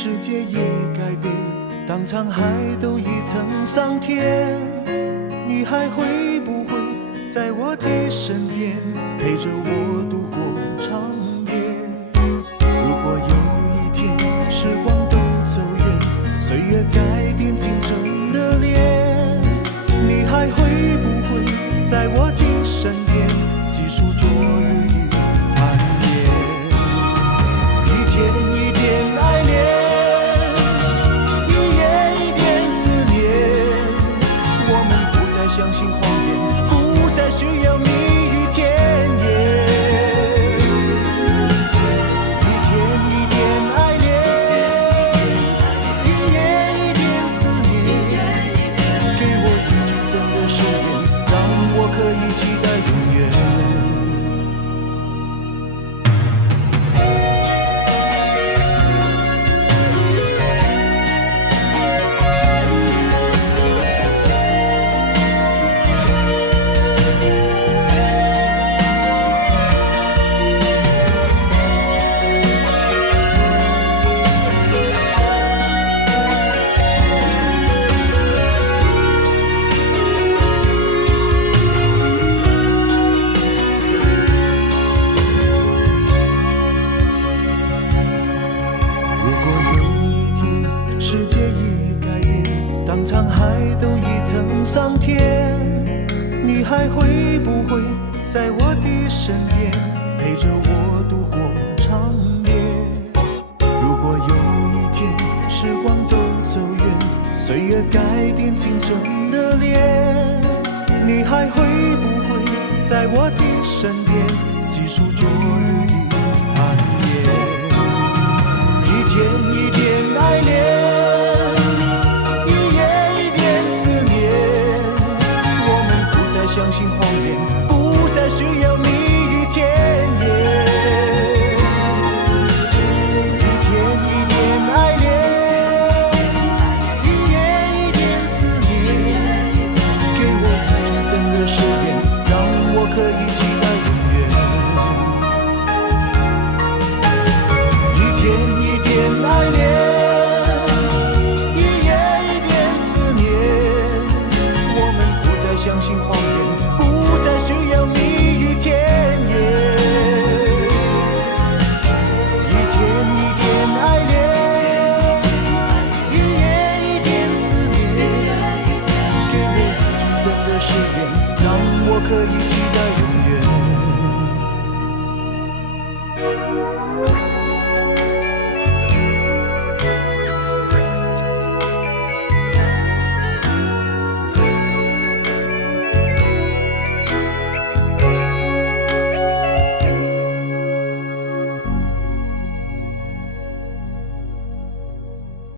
世界已改变，当沧海都已成桑田，你还会不会在我的身边，陪着我度过长夜？如果有一天时光都走远，岁月改变青春的脸，你还会不会在我的身边，细数昨日的残烟？一天一点爱恋，一夜一点思念，我们不再相信谎言，不再需要蜜语甜言。一天一点爱恋，一夜一点思念，给我一句真的誓言，让我可以期待永远。世界已改变，当沧海都已成桑田，你还会不会在我的身边，陪着我度过长夜？如果有一天时光都走远，岁月改变青春的脸，你还会不会在我的身边，细数昨日的残烟？一天一点爱恋，相信谎言，不再需要蜜语甜言。一天一点爱恋，一夜一点思念，给我一句真的誓言，让我可以期待永远。一天一点爱恋，一夜一点思念，我们不再相信谎言，不再需要蜜语甜言。一天一点爱恋，一夜一点思念，给我一句真的誓言，让我可以期待永远。